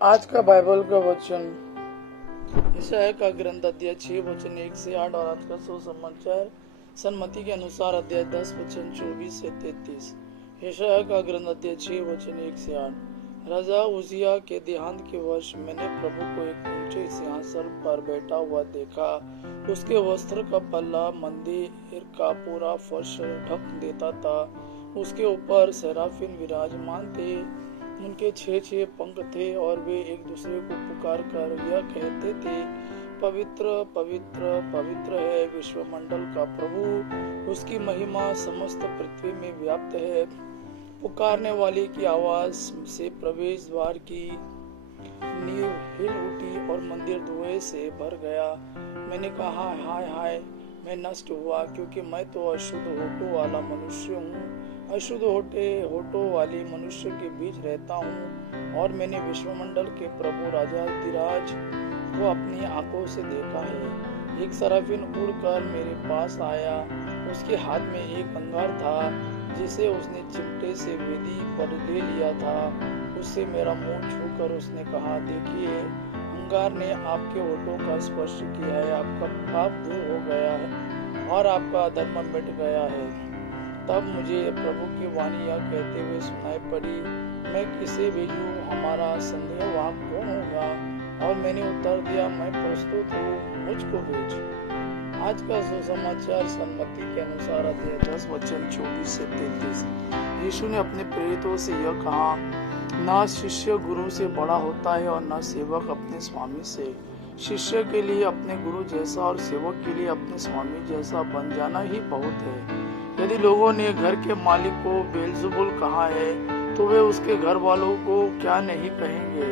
आज का बाइबल का वचन यशायाह का ग्रंथ अध्याय 6 वचन 1 से 8 और आज का सुसमाचार सन्मति के अनुसार अध्याय 10 वचन 24 से 33। यशायाह का ग्रंथ अध्याय 6 वचन 1 से 8। राजा उजिया के देहांत के वर्ष मैंने प्रभु को एक ऊंचे सिंहासन पर बैठा हुआ देखा। उसके वस्त्र का पल्ला मंदिर का पूरा फर्श ढक देता था। उसके ऊपर सेराफिन विराजमान थे। उनके 6 पंख थे और वे एक दूसरे को पुकार कर यह कहते थे, पवित्र पवित्र पवित्र है विश्वमंडल का प्रभु, उसकी महिमा समस्त पृथ्वी में व्याप्त है। पुकारने वाले की आवाज से प्रवेश द्वार की नींव हिल उठी और मंदिर धुएं से भर गया। मैंने कहा, हाय हाय, मैं नष्ट हुआ, क्योंकि मैं तो अशुद्ध होठों वाला मनुष्य हूँ। अशुद्ध होठों वाले मनुष्य के बीच रहता हूँ और मैंने विश्वमंडल के प्रभु राजाधिराज को अपनी आंखों से देखा है। एक सराफिन उड़कर मेरे पास आया। उसके हाथ में एक अंगार था जिसे उसने चिमटे से वेदी पर ले लिया था। उससे मेरा मुंह छूकर उसने कहा, देखिए, अंगार ने आपके होठों का स्पर्श किया है, आपका पाप दूर हो गया है और आपका अधर्म मिट गया है। तब मुझे प्रभु की वाणी यह कहते हुए सुनाई पड़ी, मैं किसे भेजूं, हमारा संदेह वहाँ कौन होगा? और मैंने उत्तर दिया, मैं प्रस्तुत हूँ, मुझको भेज। आज का सुसमाचार सन्मति के अनुसार अध्याय 10 वचन 24 से 33। यीशु ने अपने प्रेरितों से यह कहा, न शिष्य गुरु से बड़ा होता है और न सेवक अपने स्वामी से। शिष्य के लिए अपने गुरु जैसा और सेवक के लिए अपने स्वामी जैसा बन जाना ही बहुत है। यदि लोगों ने घर के मालिक को बेलज़ुबुल कहा है, तो वे उसके घर वालों को क्या नहीं कहेंगे?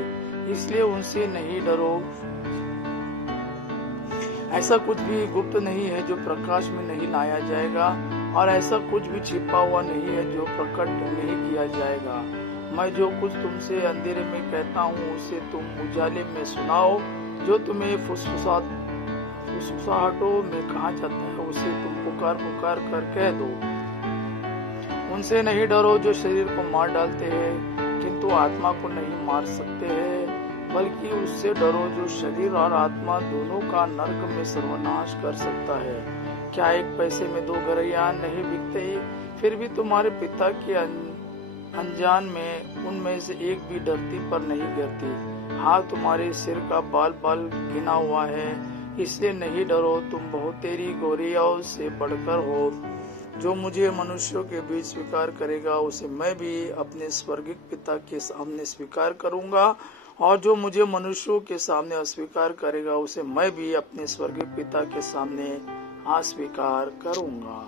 इसलिए उनसे नहीं डरो। ऐसा कुछ भी गुप्त नहीं है जो प्रकाश में नहीं लाया जाएगा, और ऐसा कुछ भी छिपा हुआ नहीं है जो प्रकट नहीं किया जाएगा। मैं जो कुछ तुमसे अंधेरे में कहता हूँ, उसे तुम उजाले में सुनाओ। जो तुम्हें फुसफुसाहटों में कहा जाता है, उसे तुम पुकार पुकार कर कह दो। उनसे नहीं डरो जो शरीर को मार डालते हैं, किंतु आत्मा को नहीं मार सकते हैं, बल्कि उससे डरो जो शरीर और आत्मा दोनों का नरक में सर्वनाश कर सकता है। क्या एक पैसे में 2 गरैया नहीं बिकते? फिर भी तुम्हारे पिता के अनजान में उनमें से एक भी धरती पर नहीं गिरती। हाँ, तुम्हारे सिर का बाल बाल गिना हुआ है, इसलिए नहीं डरो, तुम बहुतेरी गौरैयाओं से बढ़कर हो। जो मुझे मनुष्यों के बीच स्वीकार करेगा, उसे मैं भी अपने स्वर्गिक पिता के सामने स्वीकार करूंगा, और जो मुझे मनुष्यों के सामने अस्वीकार करेगा, उसे मैं भी अपने स्वर्गीय पिता के सामने अस्वीकार करूंगा।